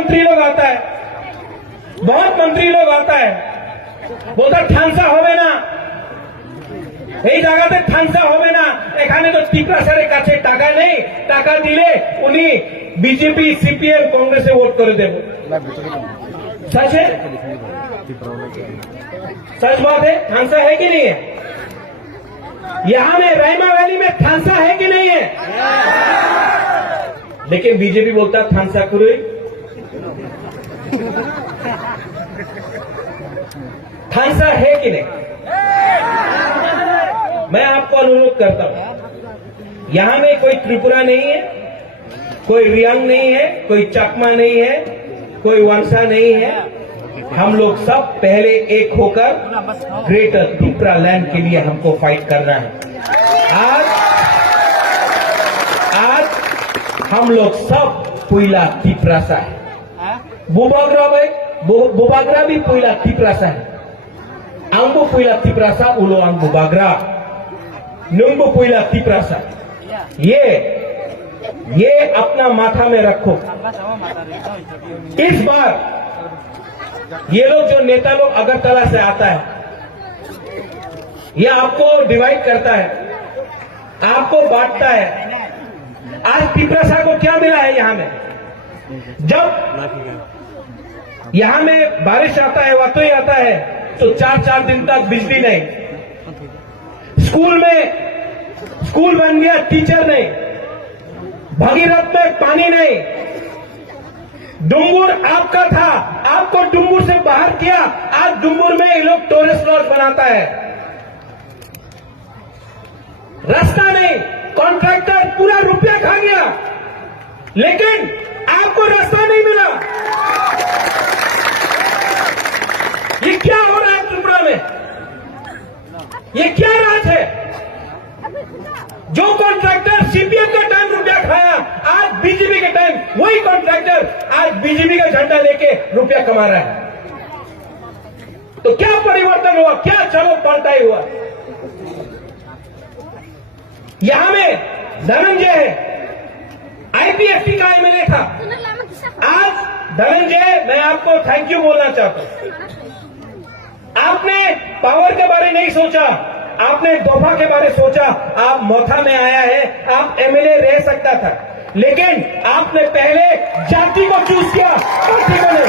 मंत्री लोग आता है, बहुत मंत्री लोग आता है, बोलता ঠান্সা হবে না, এই জায়গাতে ঠান্সা হবে না, এখানে তো টিপরা স্যারের কাছে টাকা নেই, টাকা দিলে উনি बीजेपी सीपीएम कांग्रेस से वोट कर देव। सच है, सच बात है, ठांसा है कि नहीं है? यहां में रहीमा वैली में ठांसा है कि नहीं है? लेकिन बीजेपी बोलता ठांसा करो, ठांसा है कि नहीं? मैं आपको अनुरोध करता हूं, यहां में कोई त्रिपुरा नहीं है, कोई रियांग नहीं है, कोई चकमा नहीं है, कोई वंशा नहीं है। हम लोग सब पहले एक होकर ग्रेटर त्रिपुरा लैंड के लिए हमको फाइट करना है। आज हम लोग सब पुइला त्रिपुरासा है, बुबाग्रा भी पुइला त्रिपुरासा है, आंबो पुइला त्रिपुरासा, उलो आंबो बाग्रा, नुंबो पुइला त्रिपुरासा। ये अपना माथा में रखो। इस बार ये लोग जो नेता लोग अगरतला से आता है, ये आपको डिवाइड करता है, आपको बांटता है। आज त्रिपुरा को क्या मिला है? यहां में जब यहां में बारिश आता है, वातो ही आता है, तो 4-4 दिन तक बिजली नहीं, स्कूल बन गया, टीचर नहीं, भगीरथ में पानी नहीं, डुम्बुर आपका था, आपको डुम्बुर से बाहर किया, आज डुम्बुर में ये लोग टूरिस्ट लॉज बनाता है। रास्ता नहीं, कॉन्ट्रैक्टर पूरा रुपया खा गया, लेकिन आपको रास्ता नहीं मिला। ये क्या हो रहा है त्रिपुरा में? ये क्या राज है? जो कॉन्ट्रैक्टर सीपीएम का टाइम रुपया खाया, आज बीजेपी के टाइम वही कॉन्ट्रैक्टर आज बीजेपी का झंडा लेके रुपया कमा रहा है। तो क्या परिवर्तन हुआ? क्या चलो पलटाई हुआ? यहां में धनंजय है, आईपीएफटी का एमएलए था। आज धनंजय, मैं आपको थैंक यू बोलना चाहता हूं। आपने पावर के बारे नहीं सोचा, आपने दोफा के बारे सोचा। आप मोथा में आया है, आप एमएलए रह सकता था, लेकिन आपने पहले जाति को चूज किया, पार्टी को नहीं।